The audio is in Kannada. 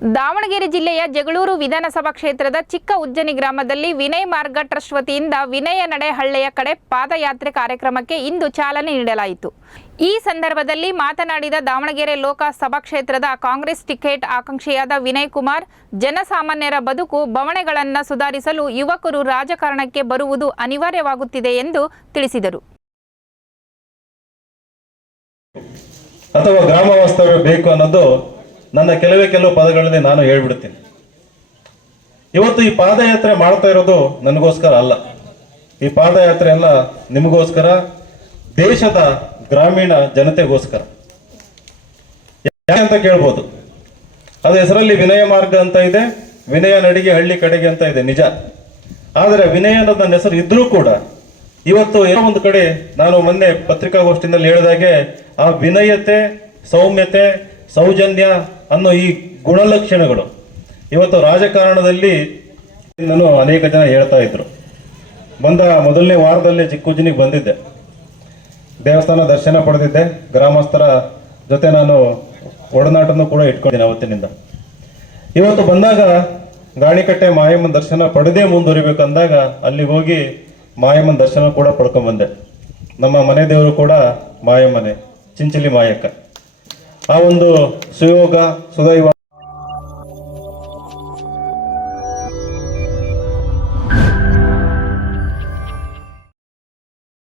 ದಾವಣಗೆರೆ ಜಿಲ್ಲೆಯ ಜಗಳೂರು ವಿಧಾನಸಭಾ ಕ್ಷೇತ್ರದ ಚಿಕ್ಕ ಉಜ್ಜನಿ ಗ್ರಾಮದಲ್ಲಿ ವಿನಯ್ ಮಾರ್ಗ ಟ್ರಸ್ಟ್ ವತಿಯಿಂದ ವಿನಯ ನಡೆ ಹಳ್ಳಿಯ ಕಡೆ ಪಾದಯಾತ್ರೆ ಕಾರ್ಯಕ್ರಮಕ್ಕೆ ಇಂದು ಚಾಲನೆ ನೀಡಲಾಯಿತು. ಈ ಸಂದರ್ಭದಲ್ಲಿ ಮಾತನಾಡಿದ ದಾವಣಗೆರೆ ಲೋಕಸಭಾ ಕ್ಷೇತ್ರದ ಕಾಂಗ್ರೆಸ್ ಟಿಕೆಟ್ ಆಕಾಂಕ್ಷಿಯಾದ ವಿನಯ್ ಕುಮಾರ್, ಜನಸಾಮಾನ್ಯರ ಬದುಕು ಬವಣೆಗಳನ್ನು ಸುಧಾರಿಸಲು ಯುವಕರು ರಾಜಕಾರಣಕ್ಕೆ ಬರುವುದು ಅನಿವಾರ್ಯವಾಗುತ್ತಿದೆ ಎಂದು ತಿಳಿಸಿದರು. ಅಥವಾ ಗ್ರಾಮ ವಾಸ್ತವ್ಯ ಬೇಕು ಅನ್ನೋದು ನನ್ನ ಕೆಲವೇ ಕೆಲವು ಪದಗಳಲ್ಲಿ ನಾನು ಹೇಳ್ಬಿಡ್ತೀನಿ. ಇವತ್ತು ಈ ಪಾದಯಾತ್ರೆ ಮಾಡ್ತಾ ಇರೋದು ನನಗೋಸ್ಕರ ಅಲ್ಲ. ಈ ಪಾದಯಾತ್ರೆ ಎಲ್ಲ ನಿಮಗೋಸ್ಕರ, ದೇಶದ ಗ್ರಾಮೀಣ ಜನತೆಗೋಸ್ಕರ. ಅಂತ ಕೇಳ್ಬೋದು. ಅದು ಹೆಸರಲ್ಲಿ ವಿನಯ ಮಾರ್ಗ ಅಂತ ಇದೆ, ವಿನಯ ನಡಿಗೆ ಹಳ್ಳಿ ಕಡೆಗೆ ಅಂತ ಇದೆ, ನಿಜ. ಆದರೆ ವಿನಯ ಅನ್ನೋದು ನನ್ನ ಹೆಸರು ಇದ್ರೂ ಕೂಡ, ಇವತ್ತು ಏನೋ ಒಂದು ಕಡೆ ನಾನು ಮೊನ್ನೆ ಪತ್ರಿಕಾಗೋಷ್ಠಿನಲ್ಲಿ ಹೇಳಿದಾಗೆ ಆ ವಿನಯತೆ, ಸೌಮ್ಯತೆ ಸೌಜನ್ಯ ಅನ್ನೋ ಈ ಗುಣಲಕ್ಷಣಗಳು. ಇವತ್ತು ರಾಜಕಾರಣದಲ್ಲಿ ಅನೇಕ ಜನ ಹೇಳ್ತಾ ಇದ್ರು. ಬಂದ ಮೊದಲನೇ ವಾರದಲ್ಲೇ ಚಿಕ್ಕುಜಿನಿಗೆ ಬಂದಿದ್ದೆ. ದೇವಸ್ಥಾನ ದರ್ಶನ ಪಡೆದಿದ್ದೆ. ಗ್ರಾಮಸ್ಥರ ಜೊತೆ ನಾನು ಒಡನಾಟನೂ ಕೂಡ ಇಟ್ಕೊಂಡಿದ್ದೀನಿ ಅವತ್ತಿನಿಂದ. ಇವತ್ತು ಬಂದಾಗ ಗಾಣಿಕಟ್ಟೆ ಮಾಯಮ್ಮನ ದರ್ಶನ ಪಡೆದೇ ಮುಂದುವರಿಬೇಕಂದಾಗ ಅಲ್ಲಿ ಹೋಗಿ ಮಾಯಮ್ಮನ ದರ್ಶನ ಕೂಡ ಪಡ್ಕೊಂಡ್ಬಂದೆ ನಮ್ಮ ಮನೆ ದೇವರು ಕೂಡ ಮಾಯಮ್ಮನೆ, ಚಿಂಚಲಿ ಮಾಯಕ್ಕ. ಆ ಒಂದು ಸುಯೋಗ ಸುದೈವ